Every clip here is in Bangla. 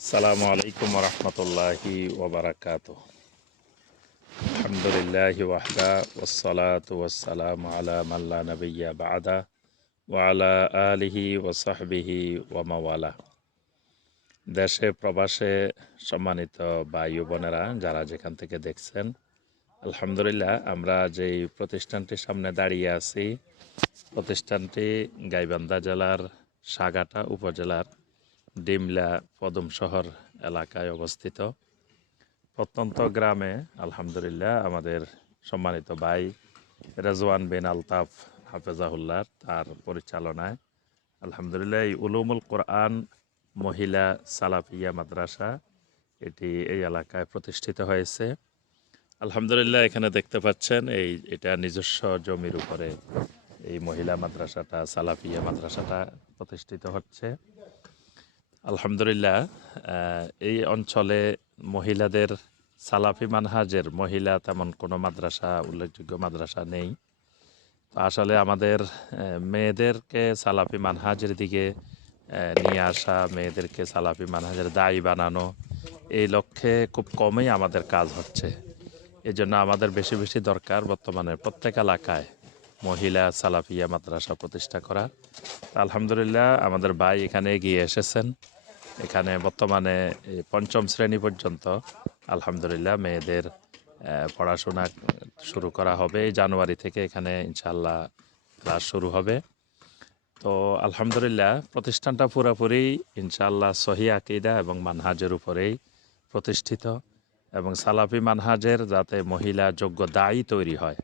আসসালামু আলাইকুম রহমতুল্লাহি ওবরাকাতুহ। আলহামদুলিল্লাহি ওয়াহদা ওয়াসসালাতু ওয়াসসালামু আলা মান লা নাবিয়্যা বা'দা ওয়া আলা আলিহি ওয়া সাহবিহি ওয়া মাওয়ালা। দেশে প্রবাসে সম্মানিত ভাই ও বোনেরা যারা যেখান থেকে দেখছেন, আলহামদুলিল্লাহ আমরা যেই প্রতিষ্ঠানটির সামনে দাঁড়িয়ে আছি, প্রতিষ্ঠানটি গাইবান্ধা জেলার সাগাটা উপজেলার ডিমলা পদমশহর এলাকায় অবস্থিত। প্রত্যন্ত গ্রামে আলহামদুলিল্লাহ আমাদের সম্মানিত ভাই রেজওয়ান বিন আলতাফ হাফেজাহুল্লাহ তার পরিচালনায় আলহামদুলিল্লাহ এই উলুমুল কোরআন মহিলা সালাফিয়া মাদ্রাসা এটি এই এলাকায় প্রতিষ্ঠিত হয়েছে। আলহামদুলিল্লাহ এখানে দেখতে পাচ্ছেন এটা নিজস্ব জমির উপরে এই মহিলা মাদ্রাসাটা সালাফিয়া মাদ্রাসাটা প্রতিষ্ঠিত হচ্ছে। আলহামদুলিল্লাহ এই অঞ্চলে মহিলাদের সালাফি মানহাজের মহিলা তেমন কোনো মাদ্রাসা উল্লেখযোগ্য মাদ্রাসা নেই। তো আসলে আমাদের মেয়েদেরকে সালাফি মানহাজের দিকে নিয়ে আসা, মেয়েদেরকে সালাফি মানহাজের দায়ী বানানো, এই লক্ষ্যে খুব কমই আমাদের কাজ হচ্ছে। এই জন্য আমাদের বেশি বেশি দরকার বর্তমানে প্রত্যেক এলাকায় মহিলা সালাফিয়া মাদ্রাসা প্রতিষ্ঠা করা। আলহামদুলিল্লাহ আমাদের ভাই এখানে এগিয়ে এসেছেন। এখানে বর্তমানে পঞ্চম শ্রেণী পর্যন্ত আলহামদুলিল্লাহ মেয়েদের পড়াশোনা শুরু করা হবে। এই জানুয়ারি থেকে এখানে ইনশাআল্লাহ ক্লাস শুরু হবে। তো আলহামদুলিল্লাহ প্রতিষ্ঠানটা পুরোপুরি ইনশাআল্লাহ সহি আকীদা এবং মানহাজের উপরেই প্রতিষ্ঠিত, এবং সালাফি মানহাজের যাতে মহিলা যোগ্য দায়ী তৈরি হয়।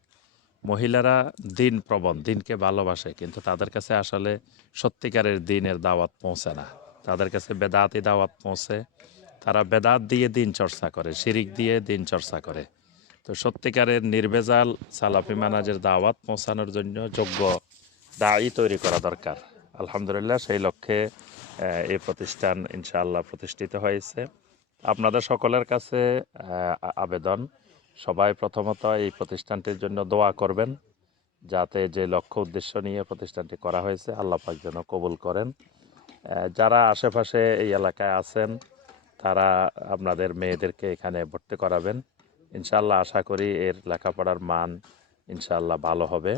মহিলারা দিন প্রবণ, দিনকে ভালোবাসে, কিন্তু তাদের কাছে আসলে সত্যিকারের দিনের দাওয়াত পৌঁছে না। তাদের কাছে বেদাতি দাওয়াত পৌঁছে, তারা বেদাত দিয়ে দিন চর্চা করে, শিরিক দিয়ে দিন চর্চা করে। তো সত্যিকারের নির্ভেজাল সালাফি মানহাজের দাওয়াত পৌঁছানোর জন্য যোগ্য দায়ী তৈরি করা দরকার। আলহামদুলিল্লাহ সেই লক্ষ্যে এই প্রতিষ্ঠান ইনশাআল্লাহ প্রতিষ্ঠিত হয়েছে। আপনাদের সকলের কাছে আবেদন, সবাই প্রথমত এই প্রতিষ্ঠানটির জন্য দোয়া করবেন, যাতে যে লক্ষ্য উদ্দেশ্য নিয়ে প্রতিষ্ঠানটি করা হয়েছে আল্লাহ পাক যেন কবুল করেন। যারা আশেপাশে এই এলাকায় আছেন তারা আপনাদের মেয়েদেরকে এখানে ভর্তি করাবেন। ইনশাআল্লাহ আশা করি এর লেখাপড়ার মান ইনশাআল্লাহ ভালো হবে।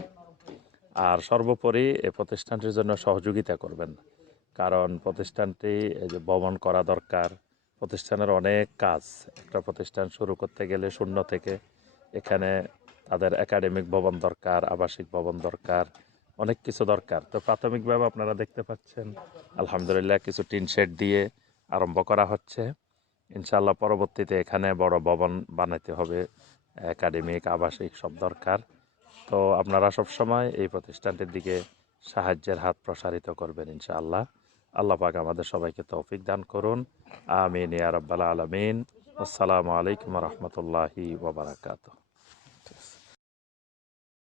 আর সর্বোপরি এই প্রতিষ্ঠানটির জন্য সহযোগিতা করবেন, কারণ প্রতিষ্ঠানটি এই যে ভবন করা দরকার। প্রতিষ্ঠানের অনেক কাজ, একটা প্রতিষ্ঠান শুরু করতে গেলে শূন্য থেকে এখানে তাদের একাডেমিক ভবন দরকার, আবাসিক ভবন দরকার, অনেক কিছু দরকার। তো প্রাথমিকভাবে আপনারা দেখতে পাচ্ছেন আলহামদুলিল্লাহ কিছু টিন শেড দিয়ে আরম্ভ করা হচ্ছে। ইনশাআল্লাহ পরবর্তীতে এখানে বড় ভবন বানাতে হবে, একাডেমিক আবাসিক সব দরকার। তো আপনারা সবসময় এই প্রতিষ্ঠানটির দিকে সাহায্যের হাত প্রসারিত করবেন ইনশাআল্লাহ। আল্লাহ পাক আমাদের সবাইকে তৌফিক দান করুন। আমিন ইয়া রাব্বাল আলামিন। আসসালামু আলাইকুম ওয়া রাহমাতুল্লাহি ওয়া বারাকাতুহু।